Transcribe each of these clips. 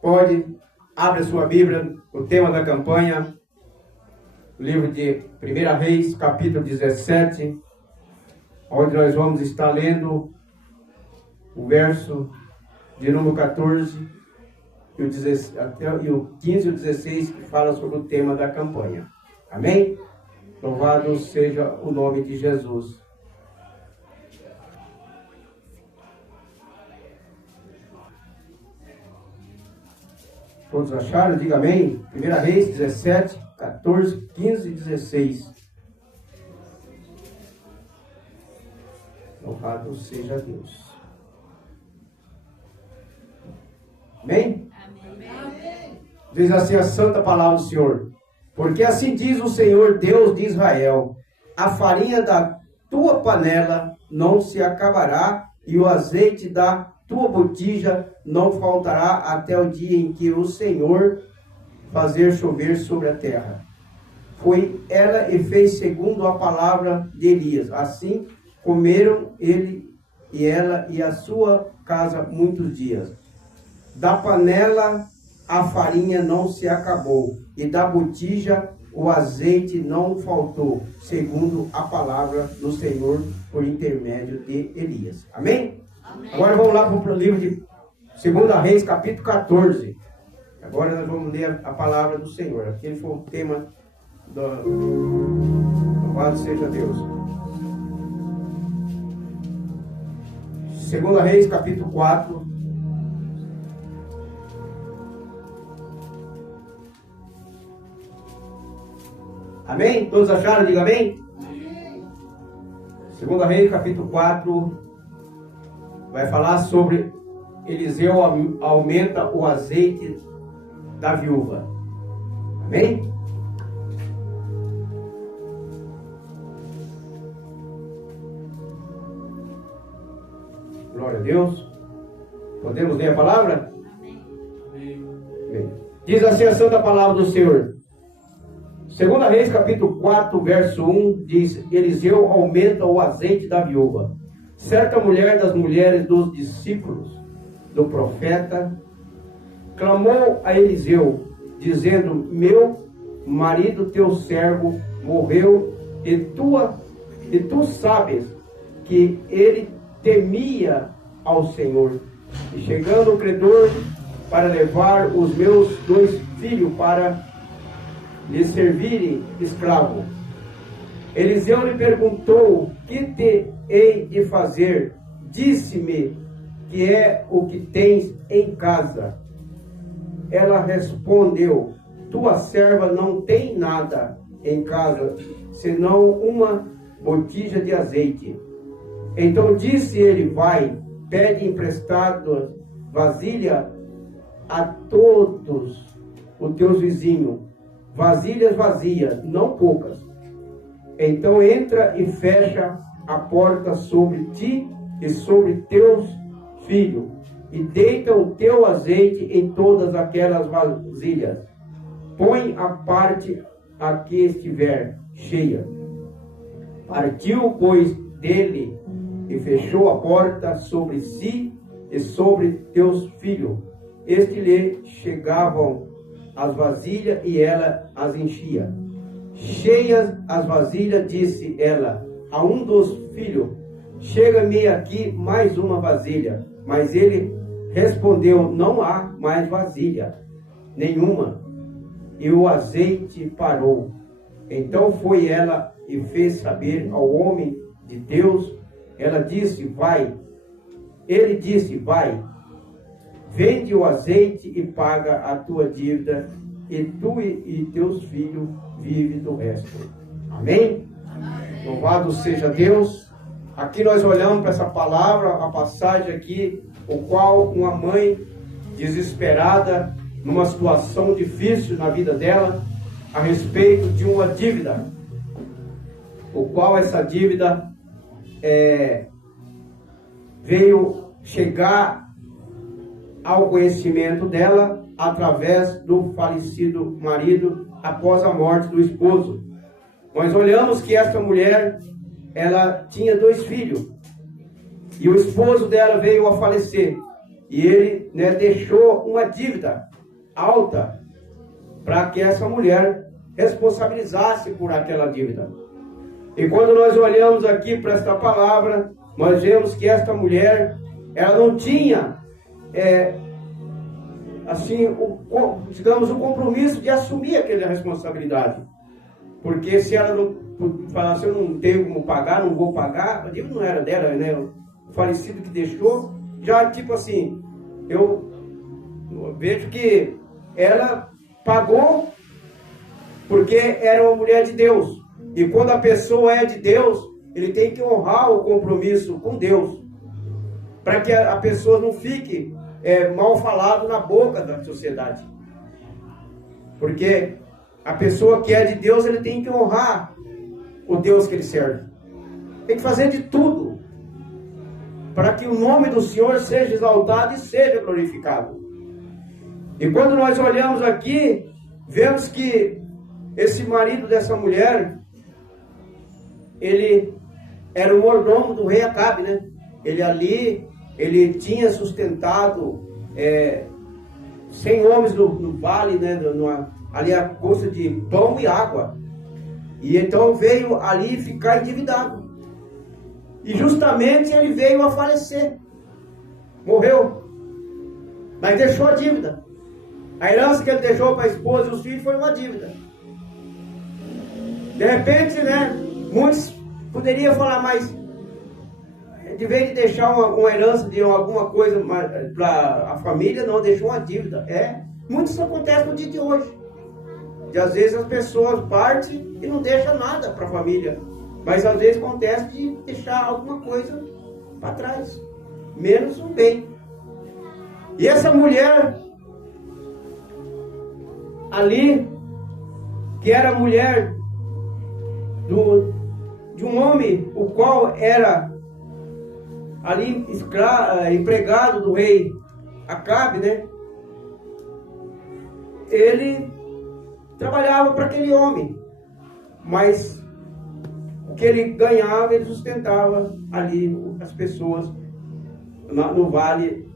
Pode, abre a sua Bíblia, o tema da campanha, o livro de 1 Reis, capítulo 17, onde nós vamos estar lendo o verso de número 14 e o 15 e o 16, que fala sobre o tema da campanha. Amém? Louvado seja o nome de Jesus. Todos acharam? Diga amém. 1 Reis 17, 14, 15 e 16. Louvado seja Deus. Amém? Amém? Diz assim a santa palavra do Senhor. Porque assim diz o Senhor Deus de Israel: a farinha da tua panela não se acabará, e o azeite da tua botija não faltará até o dia em que o Senhor fazer chover sobre a terra. Foi ela e fez segundo a palavra de Elias. Assim comeram ele e ela e a sua casa muitos dias. Da panela a farinha não se acabou, e da botija o azeite não faltou, segundo a palavra do Senhor por intermédio de Elias. Amém? Amém. Agora vamos lá para o livro de 2 Reis, capítulo 14. Agora nós vamos ler a palavra do Senhor. Aquele foi o tema do louvado seja Deus. 2 Reis, capítulo 4. Amém? Todos acharam? Diga amém? Amém. 2 Reis, capítulo 4, vai falar sobre Eliseu aumenta o azeite da viúva. Amém? Glória a Deus. Podemos ler a palavra? Amém. Amém. Diz assim a santa palavra do Senhor. 2 Reis, capítulo 4, verso 1, diz: Eliseu aumenta o azeite da viúva. Certa mulher das mulheres dos discípulos do profeta clamou a Eliseu, dizendo: meu marido, teu servo, morreu, e tu sabes que ele temia ao Senhor. E chegando o credor para levar os meus 2 filhos para lhe servirem escravo. Eliseu lhe perguntou: que te hei de fazer? Disse-me que é o que tens em casa. Ela respondeu: tua serva não tem nada em casa, senão uma botija de azeite. Então disse ele: vai, pede emprestado vasilha a todos os teus vizinhos, vasilhas vazias, não poucas. Então entra e fecha a porta sobre ti e sobre teus filhos, e deita o teu azeite em todas aquelas vasilhas. Põe a parte a que estiver cheia. Partiu, pois, dele e fechou a porta sobre si e sobre teus filhos. Este lhe chegavam as vasilhas e ela as enchia. Cheias as vasilhas, disse ela a um dos filhos: chega-me aqui mais uma vasilha. Mas ele respondeu: não há mais vasilha nenhuma. E o azeite parou. Então foi ela e fez saber ao homem de Deus. Ela disse: vai. Ele disse: vai, vende o azeite e paga a tua dívida, e tu e teus filhos vivem do resto. Amém? Amém. Louvado seja Deus. Aqui nós olhamos para essa palavra, a passagem aqui, o qual uma mãe desesperada, numa situação difícil na vida dela, a respeito de uma dívida, o qual essa dívida veio chegar ao conhecimento dela através do falecido marido após a morte do esposo. Nós olhamos que essa mulher, ela tinha 2 filhos, e o esposo dela veio a falecer. E ele, né, deixou uma dívida alta para que essa mulher responsabilizasse por aquela dívida. E quando nós olhamos aqui para esta palavra, nós vemos que esta mulher, ela não tinha, digamos, o compromisso de assumir aquela responsabilidade. Porque se ela não falasse, eu não tenho como pagar, não vou pagar, a dívida não era dela, né? O falecido que deixou, já tipo assim, eu vejo que ela pagou porque era uma mulher de Deus. E quando a pessoa é de Deus, ele tem que honrar o compromisso com Deus, para que a pessoa não fique mal falado na boca da sociedade. Porque a pessoa que é de Deus, ele tem que honrar o Deus que ele serve. Tem que fazer de tudo para que o nome do Senhor seja exaltado e seja glorificado. E quando nós olhamos aqui, vemos que esse marido dessa mulher, ele era o mordomo do rei Acabe, né? Ele tinha sustentado 100 homens no vale, né? Ali a custa de pão e água. E então veio ali ficar endividado. E justamente ele veio a falecer. Morreu. Mas deixou a dívida. A herança que ele deixou para a esposa e os filhos foi uma dívida. De repente, né? Muitos poderiam falar, mas de vez de deixar uma herança de alguma coisa para a família, não, deixou uma dívida. Muito isso acontece no dia de hoje. E às vezes as pessoas partem e não deixam nada para a família. Mas às vezes acontece de deixar alguma coisa para trás. Menos um bem. E essa mulher ali, que era mulher de um homem, o qual era ali empregado do rei Acabe, né? Ele trabalhava para aquele homem, mas o que ele ganhava, ele sustentava ali as pessoas no vale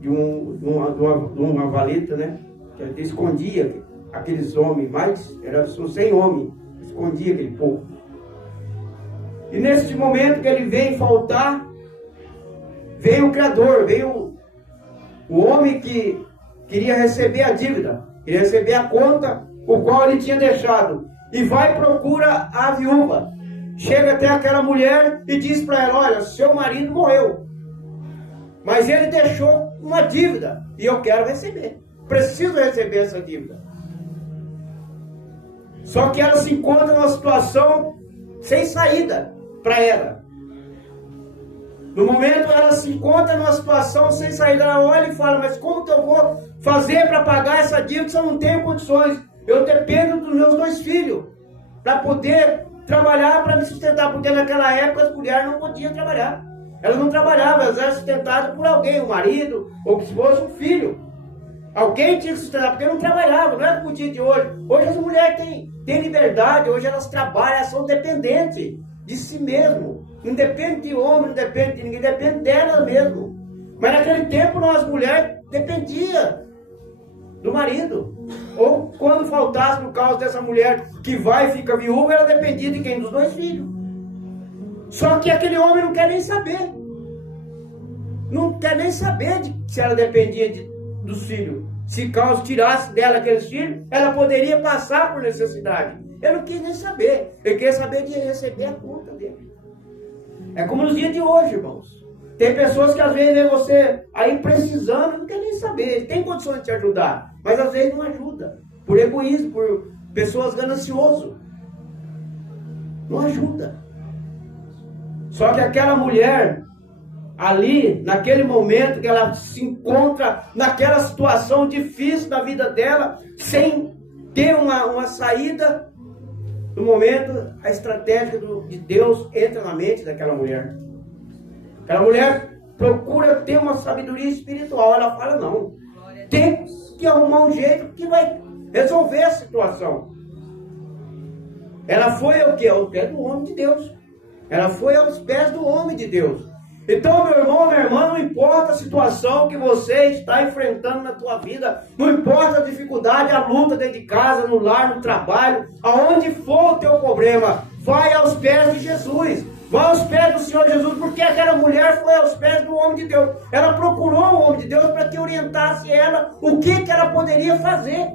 de uma valeta, né? Que ele escondia aqueles homens, mas são 100 homens, escondia aquele povo. E nesse momento que ele veio faltar, veio o Criador, veio o homem que queria receber a dívida, queria receber a conta, o qual ele tinha deixado. E vai e procura a viúva. Chega até aquela mulher e diz para ela, olha, seu marido morreu. Mas ele deixou uma dívida e eu quero receber. Preciso receber essa dívida. Só que ela se encontra numa situação sem saída para ela. No momento ela se encontra numa situação sem saída. Ela olha e fala, mas como que eu vou fazer para pagar essa dívida se eu não tenho condições? Eu dependo dos meus 2 filhos para poder trabalhar, para me sustentar. Porque naquela época as mulheres não podiam trabalhar. Elas não trabalhavam, elas eram sustentadas por alguém, um marido, ou que fosse um filho. Alguém tinha que sustentar, porque não trabalhava, não é como o dia de hoje. Hoje as mulheres têm liberdade, hoje elas trabalham, elas são dependentes de si mesmo. Não depende de homem, não depende de ninguém, depende delas mesmo. Mas naquele tempo nós mulheres dependia do marido. Ou quando faltasse por causa dessa mulher que vai e fica viúva, ela dependia de quem? Dos 2 filhos. Só que aquele homem não quer nem saber. Não quer nem saber se ela dependia dos filhos. Se caso tirasse dela aqueles filhos, ela poderia passar por necessidade. Ele não quis nem saber. Ele queria saber de receber a conta dele. É como nos dias de hoje, irmãos. Tem pessoas que às vezes vê você aí precisando, não quer nem saber. Ele tem condições de te ajudar, mas às vezes não ajuda. Por egoísmo, por pessoas gananciosas. Não ajuda. Só que aquela mulher, ali, naquele momento que ela se encontra naquela situação difícil da vida dela, sem ter uma saída, no momento, a estratégia de Deus entra na mente daquela mulher. Aquela mulher procura ter uma sabedoria espiritual. Ela fala, não, tem que arrumar um jeito que vai resolver a situação. Ela foi ao quê? Ao pé do homem de Deus. Ela foi aos pés do homem de Deus. Então, meu irmão, minha irmã, não importa a situação que você está enfrentando na tua vida, não importa a dificuldade, a luta dentro de casa, no lar, no trabalho, aonde for o teu problema, vai aos pés de Jesus, vai aos pés do Senhor Jesus, porque aquela mulher foi aos pés do homem de Deus. Ela procurou o homem de Deus para que orientasse ela o que ela poderia fazer.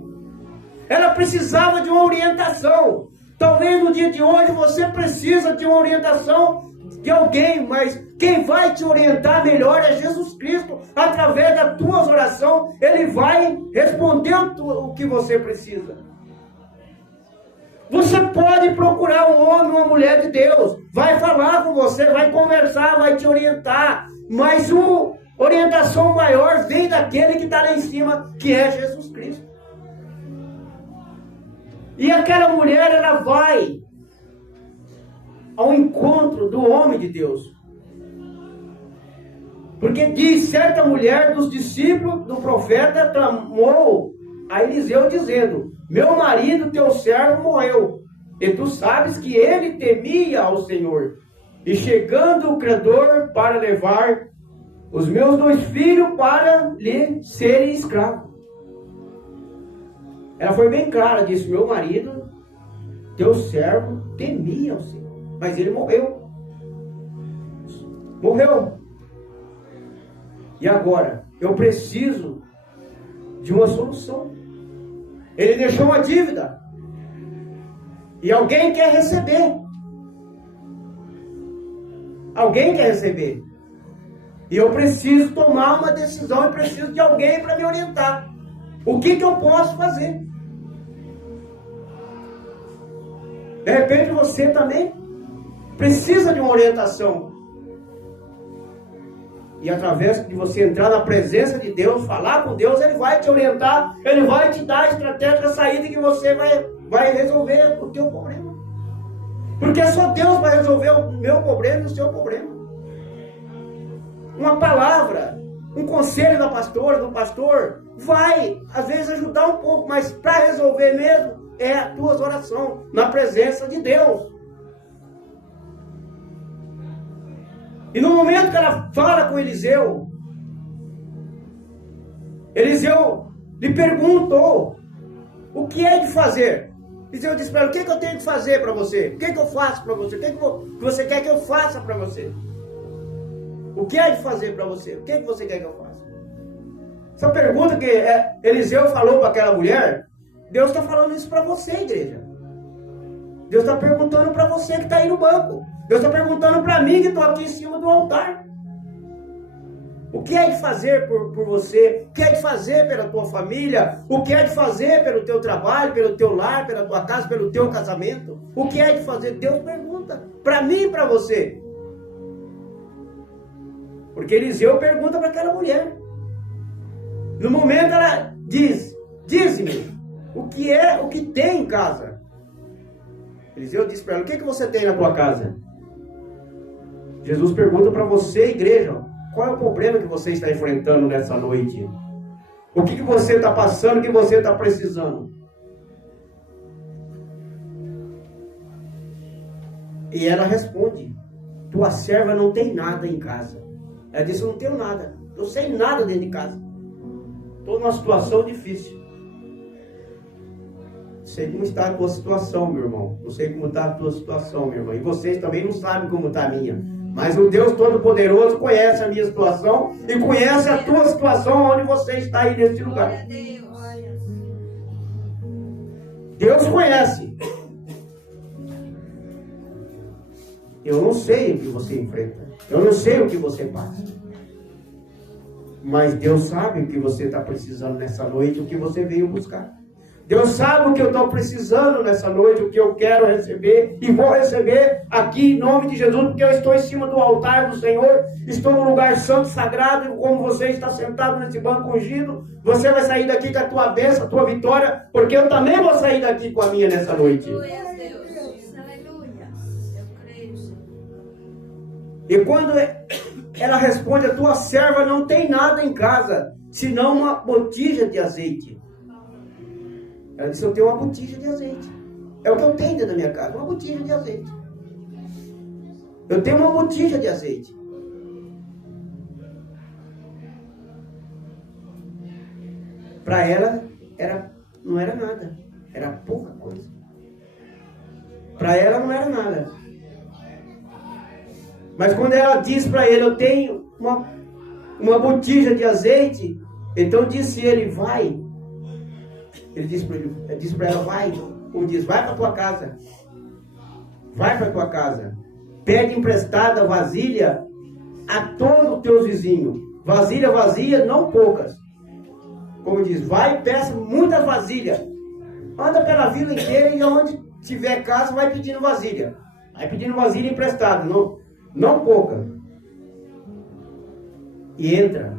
Ela precisava de uma orientação. Talvez no dia de hoje você precisa de uma orientação de alguém, mas quem vai te orientar melhor é Jesus Cristo. Através das tuas orações, Ele vai responder o que você precisa. Você pode procurar um homem, uma mulher de Deus, vai falar com você, vai conversar, vai te orientar, mas a orientação maior vem daquele que está lá em cima, que é Jesus Cristo. E aquela mulher, ela vai ao encontro do homem de Deus. Porque diz, certa mulher dos discípulos do profeta clamou a Eliseu dizendo: meu marido, teu servo, morreu, e tu sabes que ele temia ao Senhor. E chegando o credor para levar os meus 2 filhos para lhe serem escravos. Ela foi bem clara, disse: meu marido, teu servo, temia ao Senhor. Mas ele morreu. Morreu. E agora? Eu preciso de uma solução. Ele deixou uma dívida. E alguém quer receber. Alguém quer receber. E eu preciso tomar uma decisão e preciso de alguém para me orientar. O que eu posso fazer? De repente você também precisa de uma orientação. E através de você entrar na presença de Deus, falar com Deus, Ele vai te orientar, Ele vai te dar a estratégia da saída que você vai resolver o teu problema. Porque só Deus vai resolver o meu problema e o seu problema. Uma palavra, um conselho da pastora, do pastor, vai às vezes ajudar um pouco, mas para resolver mesmo é a tua oração na presença de Deus. E no momento que ela fala com Eliseu, Eliseu lhe perguntou o que é de fazer. Eliseu disse para ela: o que eu tenho que fazer para você? O que eu faço para você? O que você quer que eu faça para você? O que é de fazer para você? O que você quer que eu faça? Essa pergunta que Eliseu falou para aquela mulher, Deus está falando isso para você, igreja. Deus está perguntando para você que está aí no banco. Deus está perguntando para mim que estou aqui em cima do altar. O que é de fazer por você? O que é de fazer pela tua família? O que é de fazer pelo teu trabalho, pelo teu lar, pela tua casa, pelo teu casamento? O que é de fazer? Deus pergunta para mim e para você. Porque Eliseu pergunta para aquela mulher. No momento ela diz: diz-me, o que tem em casa? Eliseu disse para ela: o que você tem na tua casa? Jesus pergunta para você, igreja, qual é o problema que você está enfrentando nessa noite? O que você está passando, o que você está precisando? E ela responde: tua serva não tem nada em casa. Ela disse: eu não tenho nada, eu sei nada dentro de casa. Estou numa situação difícil. Não sei como está a tua situação, meu irmão. Não sei como está a tua situação, meu irmão. E vocês também não sabem como está a minha. Mas o Deus Todo-Poderoso conhece a minha situação e conhece a tua situação onde você está aí nesse lugar. Deus conhece. Eu não sei o que você enfrenta. Eu não sei o que você passa. Mas Deus sabe o que você está precisando nessa noite, o que você veio buscar. Deus sabe o que eu estou precisando nessa noite, o que eu quero receber e vou receber aqui em nome de Jesus, porque eu estou em cima do altar do Senhor, estou no lugar santo, sagrado, e como você está sentado nesse banco ungido, você vai sair daqui com a tua bênção, a tua vitória, porque eu também vou sair daqui com a minha nessa noite. E quando ela responde: a tua serva não tem nada em casa, senão uma botija de azeite. Ela disse: eu tenho uma botija de azeite. É o que eu tenho dentro da minha casa, uma botija de azeite. Eu tenho uma botija de azeite. Para ela não era nada, era pouca coisa. Para ela não era nada. Mas quando ela diz para ele, eu tenho uma botija de azeite, então disse ele, vai. Ele disse para ela, vai. Ou diz, vai para tua casa. Vai para tua casa. Pede emprestada vasilha a todos os teus vizinhos. Vasilha vazia, não poucas. Como diz, vai e peça muitas vasilhas. Anda pela vila inteira e onde tiver casa, vai pedindo vasilha. Vai pedindo vasilha emprestada, não pouca. E entra.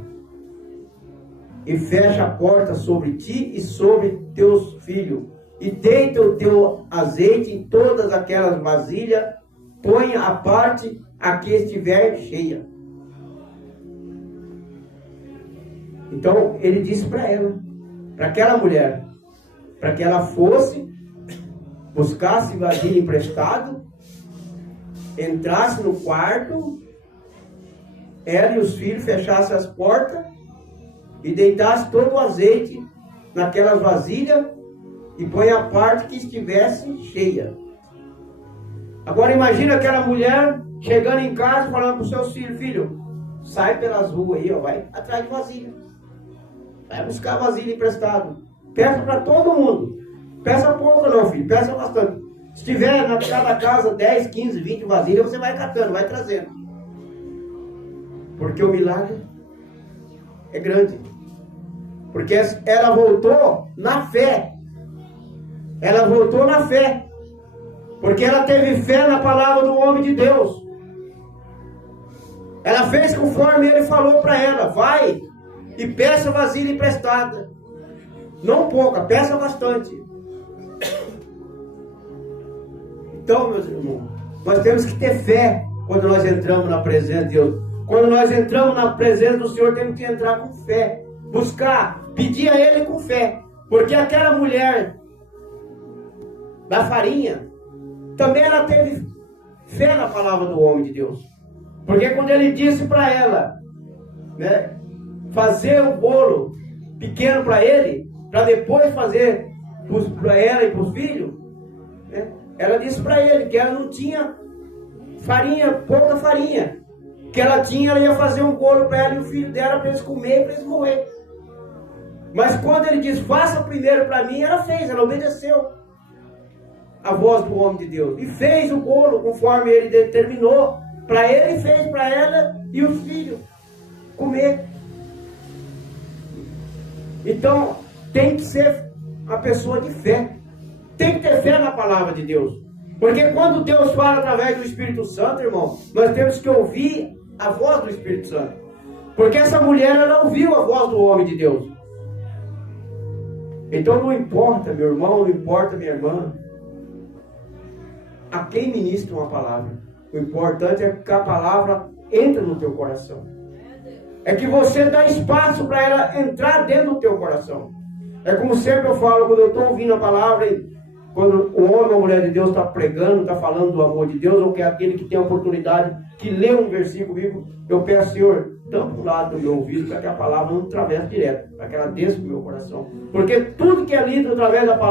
E fecha a porta sobre ti e sobre teus filhos. E deita o teu azeite em todas aquelas vasilhas. Põe a parte a que estiver cheia. Então ele disse para ela, para aquela mulher, para que ela fosse, buscasse vasilha emprestado, entrasse no quarto, ela e os filhos fechassem as portas e deitasse todo o azeite naquelas vasilhas e põe a parte que estivesse cheia. Agora imagina aquela mulher chegando em casa falando para os seus filhos, filho, sai pelas ruas aí, ó, vai atrás de vasilha. Vai buscar vasilha emprestado. Peça para todo mundo. Peça pouco não, filho, peça bastante. Se tiver na cada casa 10, 15, 20 vasilhas, você vai catando, vai trazendo. Porque o milagre é grande. Porque ela voltou na fé. Ela voltou na fé. Porque ela teve fé na palavra do homem de Deus. Ela fez conforme ele falou para ela. Vai e peça vasilha emprestada. Não pouca, peça bastante. Então, meus irmãos, nós temos que ter fé quando nós entramos na presença de Deus. Quando nós entramos na presença do Senhor, temos que entrar com fé. Buscar, pedir a Ele com fé. Porque aquela mulher da farinha, também ela teve fé na palavra do homem de Deus. Porque quando ele disse para ela, né, fazer o bolo pequeno para ele, para depois fazer para ela e para os filhos, né, ela disse para ele que ela não tinha farinha, pouca farinha. Que ela tinha, ela ia fazer um bolo para ela e o filho dela para eles comer e para eles morrer. Mas quando ele disse, faça primeiro para mim, ela fez, ela obedeceu a voz do homem de Deus. E fez o bolo conforme ele determinou. Para ele, fez para ela e os filhos comer. Então, tem que ser uma pessoa de fé. Tem que ter fé na palavra de Deus. Porque quando Deus fala através do Espírito Santo, irmão, nós temos que ouvir a voz do Espírito Santo. Porque essa mulher, ela ouviu a voz do homem de Deus. Então não importa, meu irmão, não importa, minha irmã, a quem ministra uma palavra. O importante é que a palavra entre no teu coração. É que você dá espaço para ela entrar dentro do teu coração. É como sempre eu falo, quando eu estou ouvindo a palavra, quando o homem ou a mulher de Deus está pregando, está falando do amor de Deus, ou que é aquele que tem a oportunidade que lê um versículo bíblico, eu peço, Senhor, tampa o lado do meu ouvido, para que a palavra não atravesse direto, para que ela desça para o meu coração. Porque tudo que é lido através da palavra,